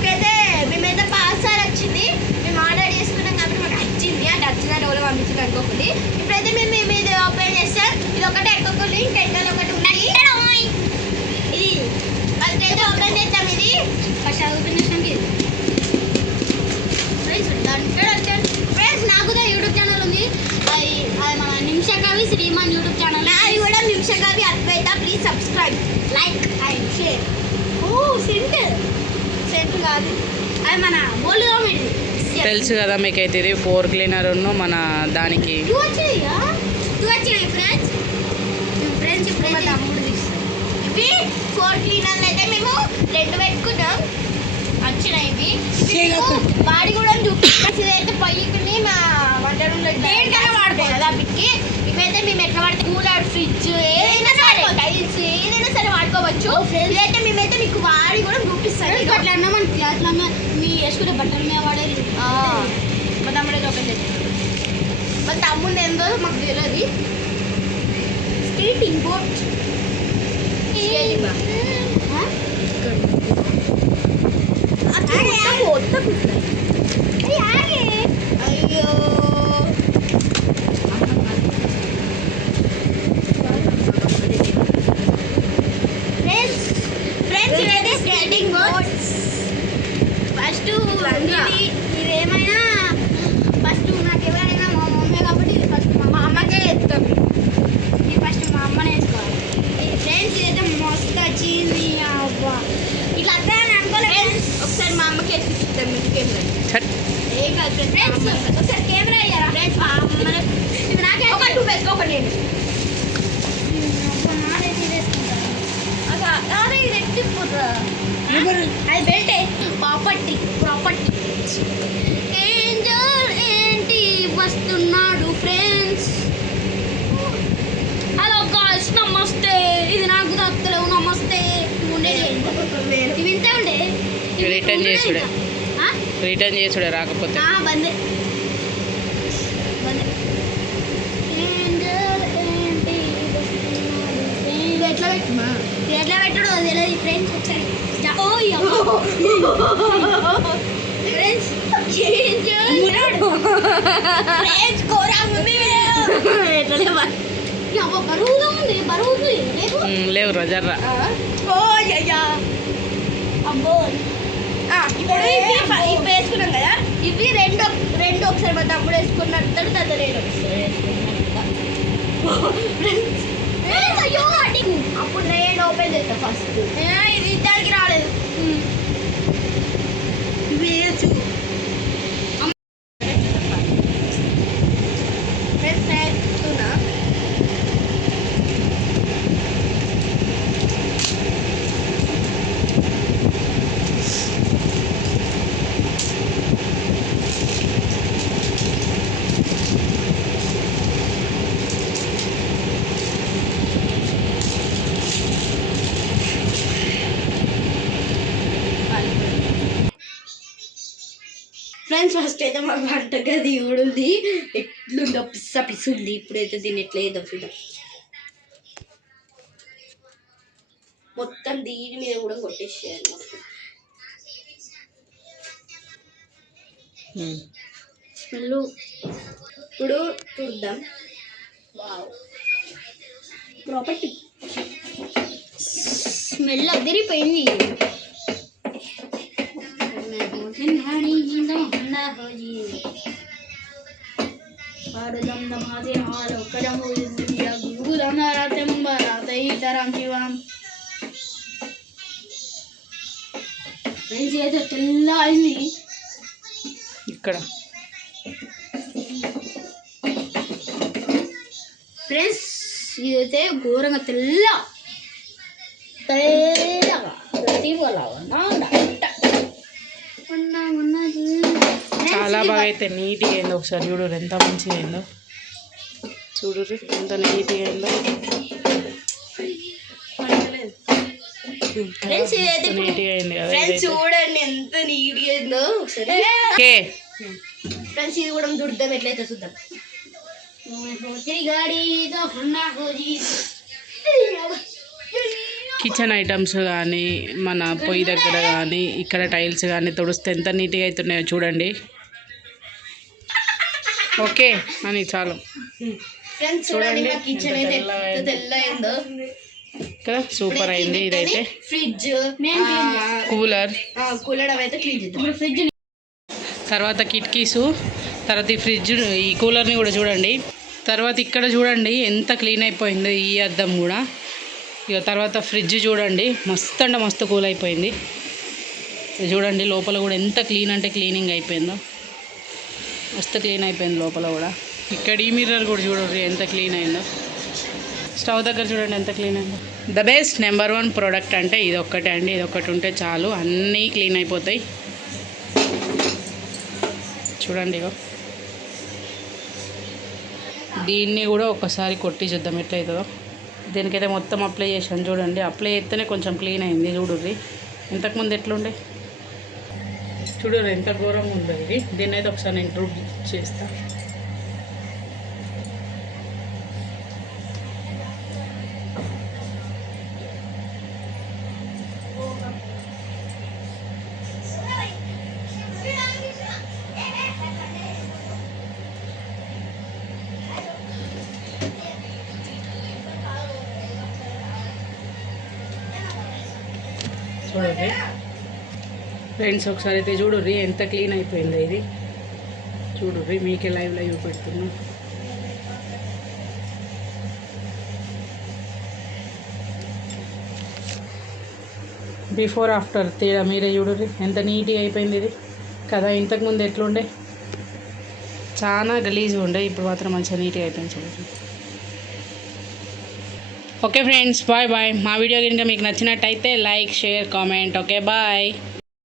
మాకైతే మేమైతే పార్సల్ వచ్చింది, మేము ఆర్డర్ చేసుకున్నాం కాబట్టి మాకు వచ్చింది. అది వచ్చిన రోజులు పంపించింది అనుకోకుండా. ఇప్పుడైతే మేము ఇది ఓపెన్ చేస్తాం. ఇది ఒకటి ఒక్కొక్కటి టెంటల్ ఒకటి ఉన్నాయి. ఇది ఫస్ట్ అయితే ఓపెన్ చేస్తాం. ఇది ఫస్ట్ ఓపెన్ చేస్తాం. ఇది ఫ్రెండ్స్ నాకు కూడా యూట్యూబ్ ఛానల్ ఉంది. అది మన నిమిషకవి శ్రీమాన్ యూట్యూబ్ ఛానల్. అది కూడా నిమిషకవి అద్వైత. Please subscribe, like and share. Cent కాదు, అది మన బోలుగా తెలుసు కదా మీకైతే. ఇది 4 క్లీనర్ మన దానికి ఇవి 4 క్లీనర్లు అయితే మేము 2 పెట్టుకున్నాం. వచ్చినాయి ఇవి. వాడి కూడా చూపిస్తుంది. అయితే పొయ్యికి మా వంట రూమ్లో వాడుకోవాలి కదా పిక్కి. ఇవైతే మేము ఎట్లా వాడితే కూలర్, ఫ్రిడ్జ్ ఏదైనా సరే, టైల్స్ ఏదైనా సరే వాడుకోవచ్చు. ఇదైతే మేమైతే మీకు వాడి కూడా చూపిస్తాను. అట్లా అన్నా మన క్లాత్లు అన్నా మీ వేసుకునే బట్టల మీద వాడేది. మా తమ్ముడే ఓపెన్ చేస్తున్నాడు. మా తమ్ముడు ఏందో మాకు తెలియదు. స్కేటింగ్ బోర్డ్ అయ్యో స్కేటింగ్ బోర్డ్ ఫస్ట్ ఇదేమైనా ఫస్ట్ నాకు ఎవరైనా మా మమ్మీ కాబట్టి ఇది ఫస్ట్ మా అమ్మకే వేస్తాం. ఇది ఫస్ట్ మా అమ్మనే వేసుకోవాలి. ఫ్రెండ్స్ ఇదైతే మస్తు వచ్చింది. అబ్బా ఇట్లా అర్థం అనుకోలేదు. ఒకసారి మా అమ్మకి వేసి ఇస్తాం. మీకు ఏ కాదు ఫ్రెండ్స్, ఒకసారి కెమెరా అయ్యారా ఫ్రెండ్స్? నాకే ఒక 2 వేసుకో, ఒక నేను అదే ఇది ఎట్టిపోతా. అది బెల్టే ప్రాపర్టీ ఏంజల్ ఏంటి వస్తున్నాడు ఫ్రెండ్స్. హలో గాయ్స్, నమస్తే. ఇది నాకు దక్కలేవు. నమస్తే. ఇవి ఇంత ఉండే రిటర్న్ చేసుడే రాకపోతే బందే ఎట్లా పెట్టడు తెలియదు ఫ్రెండ్స్. ఒకసారి బరువుగా ఉంది. బరువు లేవు రజర్రా. అబ్బో ఇప్పుడు ఇవి వేసుకున్నాం కదా. ఇవి రెండు ఒకసారి మా తమ్ముడు వేసుకున్నట్టు తర్వాత నేను అప్పుడు నేను ఓపెన్ చేస్తా. ఫస్ట్ ఇది ఇద్దరికి రాలేదు. వేయచ్చు ఫ్రెండ్స్. ఫస్ట్ అయితే మా వంటగది ఉంది. ఎట్లుందో పిస్స ఉంది. ఇప్పుడైతే దీన్ని ఎట్లా వేద్దాం చూద్దాం. మొత్తం దీని మీద కూడా కొట్టేసేయాలి. స్మెల్ ఇప్పుడు చూద్దాం. వావ్, ప్రాపర్టీ స్మెల్ అదిరిపోయింది. తెల్ల అయింది ఇక్కడ ఫ్రెండ్స్. ఇదైతే ఘోరంగా తెల్లగా చాలా బాగా అయితే నీట్గా అయిందో. ఒకసారి చూడు ఎంత మంచిగా అయిందో. చూడు ఎంత నీట్గా అయిందో. నీట్గా అయింది కదా. చూడండి ఎంత నీట్గా అయిందో. ఫ్రెండ్స్ ఇది కూడా చూద్దాం ఎట్లయితే చూద్దాం. गाड़ी तो होना हो जी కిచెన్ ఐటమ్స్ కానీ మన పొయ్యి దగ్గర కానీ ఇక్కడ టైల్స్ కానీ తుడిస్తే ఎంత నీట్గా అవుతున్నాయో చూడండి. ఓకే అని చాలు. ఫ్రెండ్స్ చూడండి మా కిచెన్ అయితే ఎంత తెల్లయిందో కదా, సూపర్ అయింది. ఇదైతే ఫ్రిడ్జ్ కూలర్ అయితే క్లీన్ చేద్దాం. ఫ్రిడ్జ్ తర్వాత కిటికీసు, తర్వాత ఈ ఫ్రిడ్జ్, ఈ కూలర్ని కూడా చూడండి. తర్వాత ఇక్కడ చూడండి ఎంత క్లీన్ అయిపోయిందో ఈ అద్దం కూడా. ఇక తర్వాత ఫ్రిడ్జ్ చూడండి మస్తు అంటే మస్తు కూల్ అయిపోయింది. చూడండి లోపల కూడా ఎంత క్లీన్ అంటే క్లీనింగ్ అయిపోయిందో, మస్తు క్లీన్ అయిపోయింది లోపల కూడా. ఇక్కడ ఈ మిర్రర్ కూడా చూడండి ఎంత క్లీన్ అయిందో. స్టవ్ దగ్గర చూడండి ఎంత క్లీన్ అయిందో. ద బెస్ట్ నెంబర్ 1 ప్రోడక్ట్ అంటే ఇది ఒక్కటే అండి. ఇది ఒక్కటి ఉంటే చాలు, అన్నీ క్లీన్ అయిపోతాయి. చూడండి ఇగో దీన్ని కూడా ఒకసారి కొట్టి చూద్దాం ఎట్లయితుందో. దీనికైతే మొత్తం అప్లై చేశాను చూడండి. అప్లై చేస్తేనే కొంచెం క్లీన్ అయింది. చూడుర్రి ఇంతకుముందు ఎట్లుండే, చూడరు ఎంత ఘోరంగా ఉందో ఇది. దీన్ని అయితే ఒకసారి నేను రూట్ చేస్తా. చూడండి ఫ్రెండ్స్ ఒకసారి అయితే చూడుర్రి ఎంత క్లీన్ అయిపోయిందో ఇది. చూడుర్రి మీకే లైవ్లో చూపెడుతున్నా. బిఫోర్ ఆఫ్టర్ తేడా మీరే చూడుర్రి ఎంత నీట్గా అయిపోయింది ఇది కదా. ఇంతకుముందు ఎట్లుండే చాలా గలీజ్గా ఉండే, ఇప్పుడు మాత్రం మంచిగా నీట్గా అయిపోయింది చూడండి. Okay friends, bye bye. మా వీడియో కనుక మీకు నచ్చినట్టయితే like, share, comment. Okay bye.